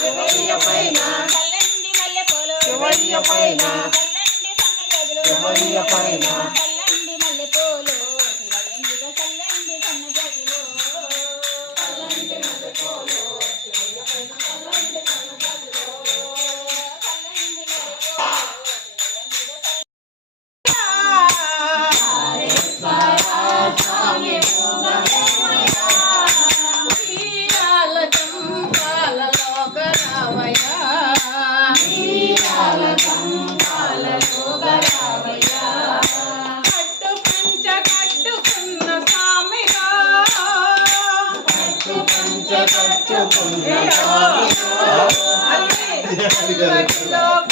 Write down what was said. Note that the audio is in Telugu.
ఎవరియపైన ఎవరియపైన కట్టు పంచ